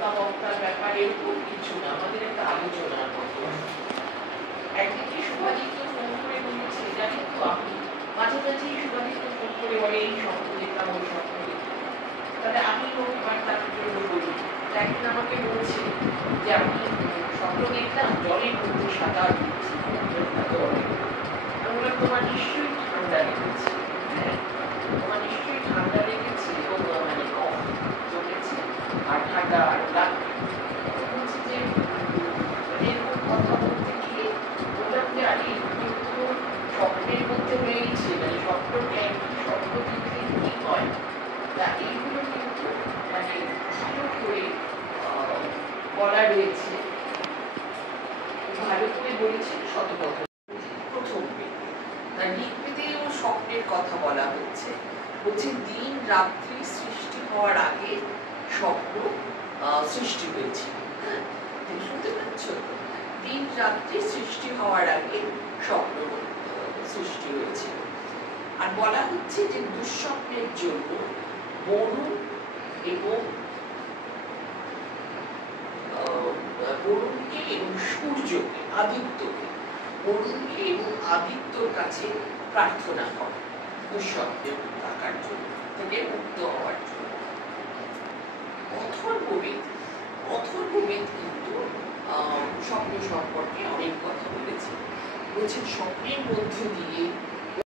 মমতার ব্যাপারে এরকম কিছু না, আমাদের একটা আলোচনার মতো। একদিকে শুভাদিত্য ফোন করে বলেছে, জানি তো আমি মাঝে মাঝেই শুভাদিত্য ফোন করে বলে এই স্বপ্ন দেখলাম, ওই স্বপ্ন দেখলাম। তাহলে আমি এবার তার জন্য বলি, একদিন আমাকে বলছে যে আমি স্বপ্ন দেখলাম জলের মধ্যে সাঁতার দিচ্ছি, জলে। আমি বললাম তোমার নিশ্চয়ই ঠান্ডা লেগেছে, হ্যাঁ তোমার নিশ্চয়ই ঠান্ডা লেগেছে, ও মানে কফ জমেছে আর ঠান্ডা আর লাগবে। বলছে যে এরকম কথা বলতে গিয়ে বললাম যে আরে কিন্তু স্বপ্নের মধ্যে রয়েছে, মানে স্বপ্ন জ্ঞান কি, স্বপ্ন দেখলে কি হয়, তা এইগুলো কিন্তু মানে ভালো করে বলা রয়েছে, ভালো করে বলেছেন শতকথা। প্রথম তার ঋগ্বেদেও স্বপ্নের কথা বলা হচ্ছে, বলছে দিন রাত্রি সৃষ্টি হওয়ার আগে স্বপ্ন সৃষ্টি হয়েছিল। হ্যাঁ শুনতে পাচ্ছ, দিন রাত্রি সৃষ্টি হওয়ার আগে স্বপ্ন সৃষ্টি হয়েছিল। আর বলা হচ্ছে যে দুঃস্বপ্নের জন্য বরুণ এবং বরুণকে এবং সূর্যকে, আদিত্যকে, বরুণকে এবং আদিত্যর কাছে প্রার্থনা করে দুঃস্বপ্নে থাকার জন্য, থেকে মুক্ত হওয়ার জন্য। অথর্ববেদ কিন্তু স্বপ্ন সম্পর্কে অনেক কথা বলেছে। বলছেন স্বপ্নের মধ্য দিয়ে